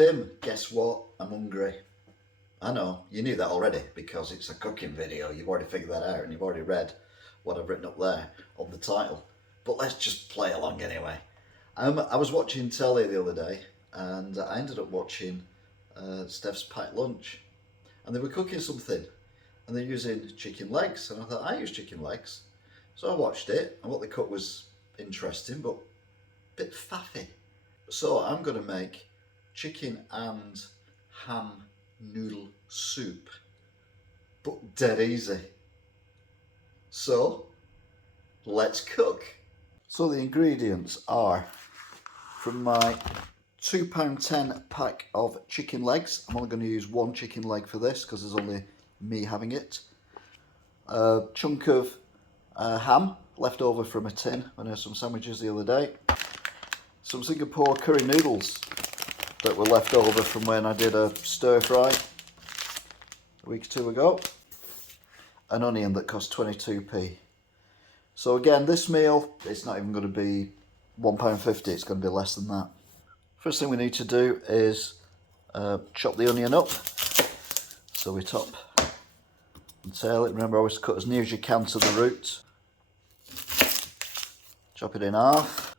Bim, guess what? I'm hungry. I know, you knew that already because it's a cooking video. You've already figured that out and you've already read what I've written up there on the title. But let's just play along anyway. I was watching telly the other day and I ended up watching Steph's Packed Lunch. And they were cooking something and they're using chicken legs. And I thought, I use chicken legs. So I watched it and what they cooked was interesting but a bit faffy. So I'm going to make chicken and ham noodle soup, but dead easy. So let's cook. So the ingredients are, from my £2.10 pack of chicken legs, I'm only going to use one chicken leg for this because there's only me having it. A chunk of ham left over from a tin when I had some sandwiches the other day. Some Singapore curry noodles that were left over from when I did a stir fry a week or two ago. An onion that cost 22p. So again, this meal, it's not even going to be £1.50, it's going to be less than that. First thing we need to do is chop the onion up. So we top and tail it. Remember, always cut as near as you can to the root. Chop it in half.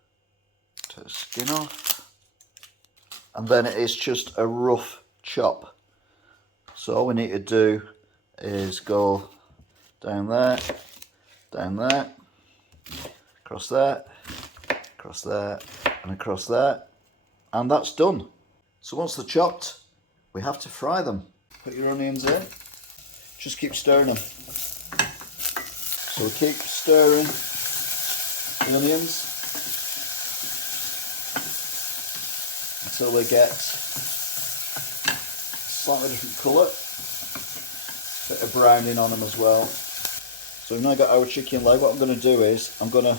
Take the skin off. And then it is just a rough chop. So all we need to do is go down there, across there, and across there, and that's done. So once they're chopped, we have to fry them. Put your onions in, just keep stirring them. So we keep stirring the onions until they get slightly different colour. Bit of browning on them as well. So we've now got our chicken leg. What I'm going to do is I'm going to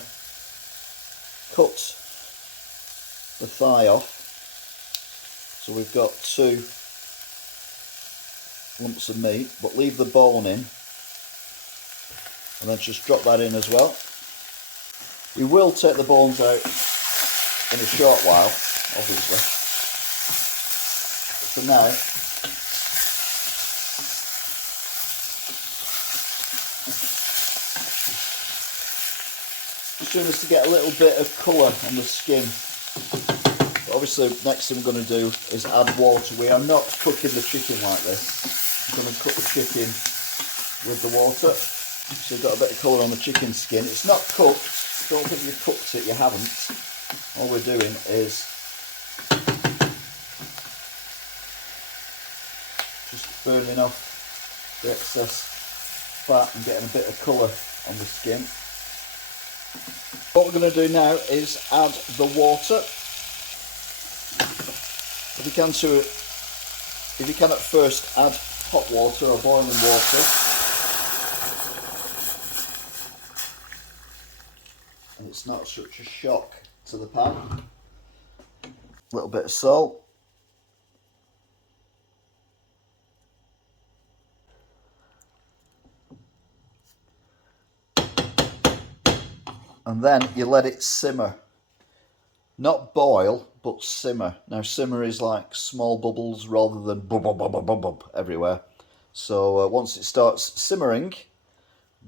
cut the thigh off. So we've got 2 lumps of meat, but leave the bone in, and then just drop that in as well. We will take the bones out in a short while, obviously. But for now, just doing this to get a little bit of colour on the skin. But obviously, next thing we're going to do is add water. We are not cooking the chicken like this. I'm going to cook the chicken with the water. So we've got a bit of colour on the chicken skin. It's not cooked. Don't think you've cooked it, you haven't. All we're doing is just burning off the excess fat and getting a bit of colour on the skin. What we're going to do now is add the water. If you can at first add hot water or boiling water. And it's not such a shock to the pan. A little bit of salt. And then you let it simmer. Not boil, but simmer. Now simmer is like small bubbles rather than bub bub bub bub bub bub everywhere. So once it starts simmering,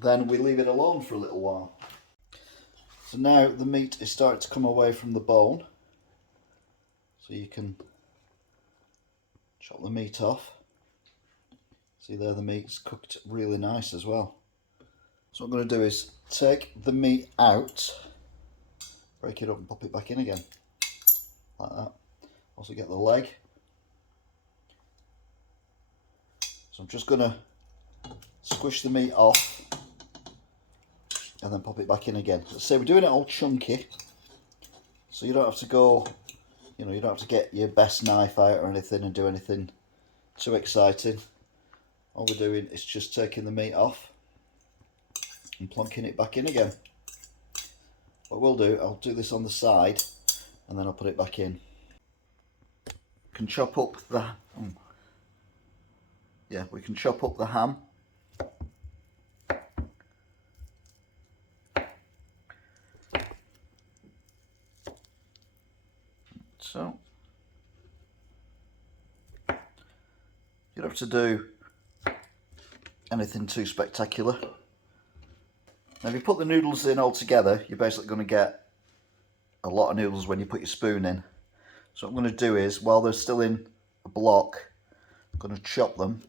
then we leave it alone for a little while. So now the meat is starting to come away from the bone. So you can chop the meat off. See there, the meat's cooked really nice as well. So what I'm going to do is take the meat out, break it up and pop it back in again, like that. Also get the leg. So I'm just going to squish the meat off and then pop it back in again. Let's say we're doing it all chunky, so you don't have to go, you don't have to get your best knife out or anything and do anything too exciting. All we're doing is just taking the meat off and plonking it back in again. What we'll do, I'll do this on the side and then I'll put it back in. Can chop up the we can chop up the ham. So You don't have to do anything too spectacular. Now if you put the noodles in all together, you're basically going to get a lot of noodles when you put your spoon in. So what I'm going to do is, while they're still in a block, I'm going to chop them,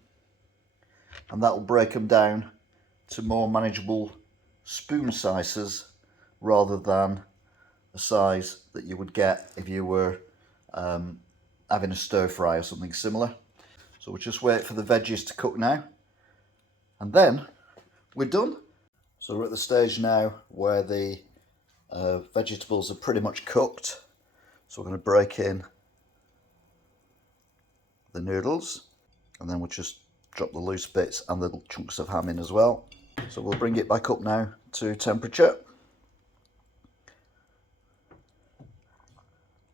and that will break them down to more manageable spoon sizes rather than the size that you would get if you were having a stir fry or something similar. So we'll just wait for the veggies to cook now, and then we're done. So we're at the stage now where the vegetables are pretty much cooked. So we're going to break in the noodles, and then we'll just drop the loose bits and the chunks of ham in as well. So we'll bring it back up now to temperature.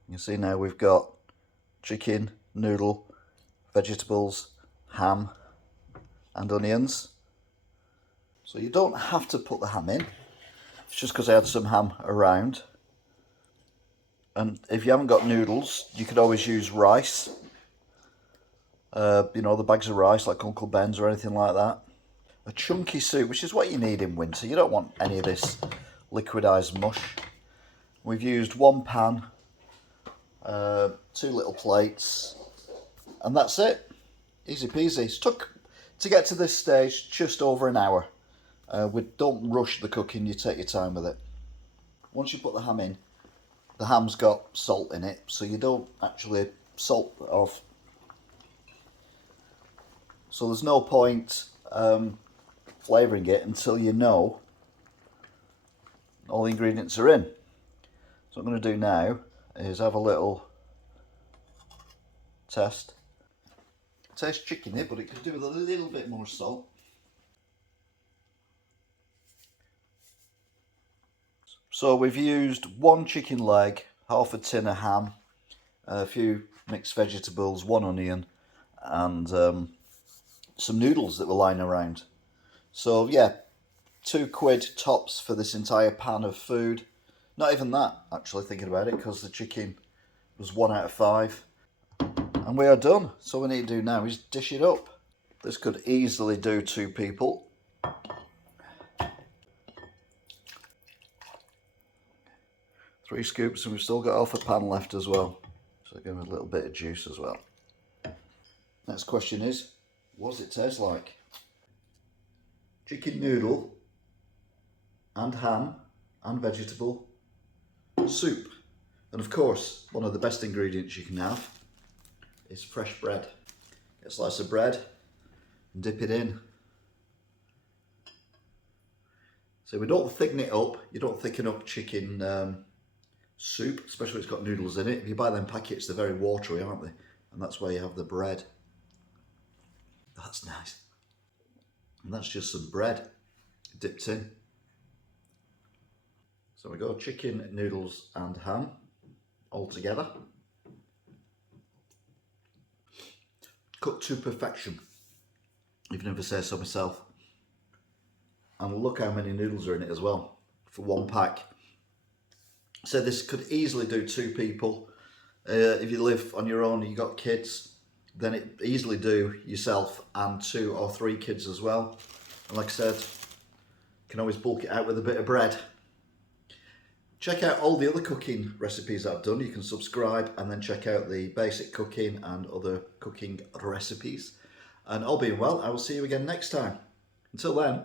You see now we've got chicken, noodle, vegetables, ham and onions. So you don't have to put the ham in. It's just because I had some ham around. And if you haven't got noodles, you could always use rice. You know, the bags of rice like Uncle Ben's or anything like that. A chunky soup, which is what you need in winter. You don't want any of this liquidized mush. We've used one pan, 2 little plates, and that's it. Easy peasy. It took, to get to this stage, just over an hour. We don't rush the cooking, you take your time with it. Once you put the ham in, the ham's got salt in it, so you don't actually salt it off. So there's no point flavouring it until you know all the ingredients are in. So what I'm going to do now is have a little test. It tastes chickeny, but it could do with a little bit more salt. So we've used 1 chicken leg, half a tin of ham, a few mixed vegetables, 1 onion, and some noodles that were lying around. So yeah, £2 tops for this entire pan of food. Not even that, actually, thinking about it, because the chicken was 1 out of 5. And we are done. So what we need to do now is dish it up. This could easily do 2 people. 3 scoops, and we've still got half a pan left as well. So give it a little bit of juice as well. Next question is, what does it taste like? Chicken noodle and ham and vegetable soup. And of course, one of the best ingredients you can have is fresh bread. Get a slice of bread and dip it in. So we don't thicken it up. You don't thicken up chicken soup, especially if it's got noodles in it. If you buy them packets, they're very watery, aren't they? And that's where you have the bread. That's nice. And that's just some bread dipped in. So we go chicken, noodles and ham all together. Cooked to perfection, even if I say so myself. And look how many noodles are in it as well, for 1 pack. So this could easily do 2 people. If you live on your own and you've got kids, then it easily do yourself and 2 or 3 kids as well. And like I said, you can always bulk it out with a bit of bread. Check out all the other cooking recipes that I've done. You can subscribe and then check out the basic cooking and other cooking recipes. And all being well, I will see you again next time. Until then.